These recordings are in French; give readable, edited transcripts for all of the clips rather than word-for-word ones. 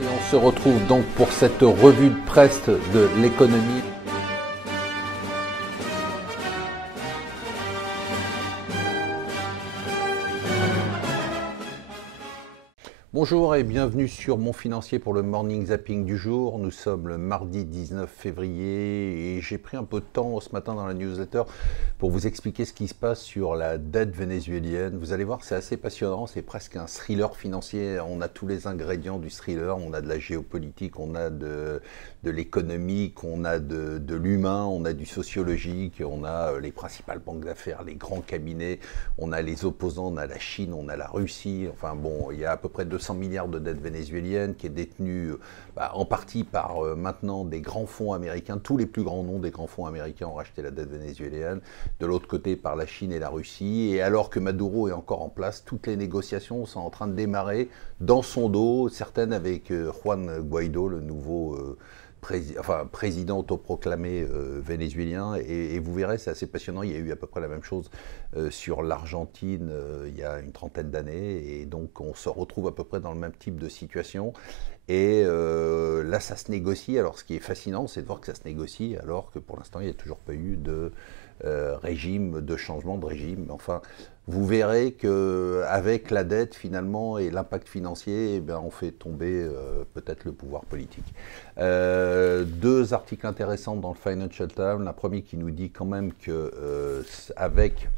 Et on se retrouve donc pour cette revue de presse de l'économie. Bonjour et bienvenue sur Mon Financier pour le Morning Zapping du jour. Nous sommes le mardi 19 février et j'ai pris un peu de temps ce matin dans la newsletter pour vous expliquer ce qui se passe sur la dette vénézuélienne. Vous allez voir, c'est assez passionnant, c'est presque un thriller financier. On a tous les ingrédients du thriller, on a de la géopolitique, on a de l'économique, on a de l'humain, on a du sociologique, on a les principales banques d'affaires, les grands cabinets, on a les opposants, on a la Chine, on a la Russie. Enfin bon, il y a à peu près 200 milliards de dette vénézuélienne qui est détenue en partie par maintenant des grands fonds américains. Tous les plus grands noms des grands fonds américains ont racheté la dette vénézuélienne. De l'autre côté, par la Chine et la Russie. Et alors que Maduro est encore en place, toutes les négociations sont en train de démarrer dans son dos, certaines avec Juan Guaido, le nouveau président autoproclamé vénézuélien. Et vous verrez, c'est assez passionnant. Il y a eu à peu près la même chose sur l'Argentine il y a une trentaine d'années. Et donc, on se retrouve à peu près dans le même type de situation. Et là, ça se négocie. Alors, ce qui est fascinant, c'est de voir que ça se négocie, alors que pour l'instant, il n'y a toujours pas eu de régime, de changement de régime. Enfin, vous verrez qu'avec la dette, finalement, et l'impact financier, eh bien, on fait tomber peut-être le pouvoir politique. Deux articles intéressants dans le Financial Times. La première qui nous dit quand même qu'avec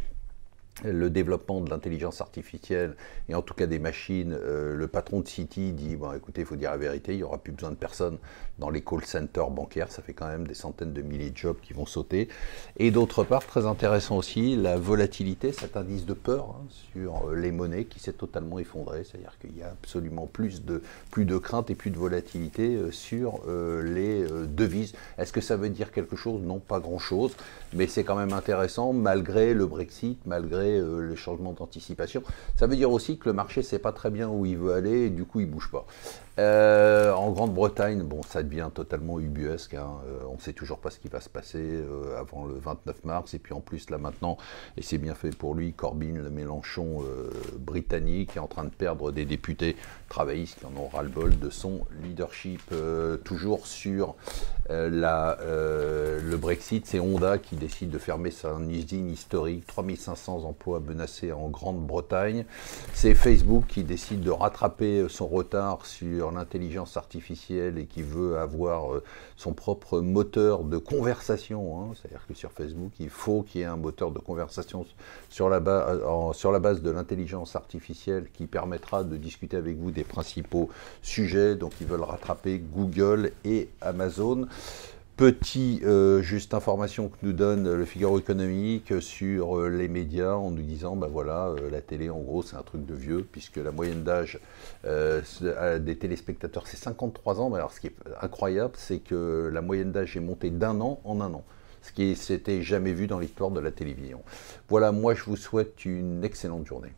le développement de l'intelligence artificielle et en tout cas des machines, le patron de Citi dit bon, écoutez, il faut dire la vérité, il n'y aura plus besoin de personne dans les call centers bancaires, ça fait quand même des centaines de milliers de jobs qui vont sauter. Et d'autre part, très intéressant aussi, la volatilité, cet indice de peur sur les monnaies qui s'est totalement effondré, c'est-à-dire qu'il y a absolument plus de crainte et plus de volatilité sur les devises. Est-ce que ça veut dire quelque chose? Non, pas grand-chose, mais c'est quand même intéressant malgré le Brexit, malgré le changement d'anticipation. Ça veut dire aussi que le marché ne sait pas très bien où il veut aller et du coup il ne bouge pas. En Grande-Bretagne, bon, ça devient totalement ubuesque. On ne sait toujours pas ce qui va se passer avant le 29 mars. Et puis en plus, là maintenant, et c'est bien fait pour lui, Corbyn, le Mélenchon britannique, est en train de perdre des députés travaillistes qui en ont ras-le-bol de son leadership. Toujours sur le Brexit, c'est Honda qui décide de fermer sa usine historique, 3500 emplois menacés en Grande-Bretagne. C'est Facebook qui décide de rattraper son retard sur l'intelligence artificielle et qui veut avoir son propre moteur de conversation. C'est-à-dire que sur Facebook, il faut qu'il y ait un moteur de conversation sur la base de l'intelligence artificielle qui permettra de discuter avec vous des principaux sujets. Donc ils veulent rattraper Google et Amazon. Juste information que nous donne le Figaro économique sur les médias en nous disant, ben voilà, la télé en gros c'est un truc de vieux puisque la moyenne d'âge des téléspectateurs c'est 53 ans. Mais alors ce qui est incroyable, c'est que la moyenne d'âge est montée d'un an en un an. Ce qui s'était jamais vu dans l'histoire de la télévision. Voilà, moi je vous souhaite une excellente journée.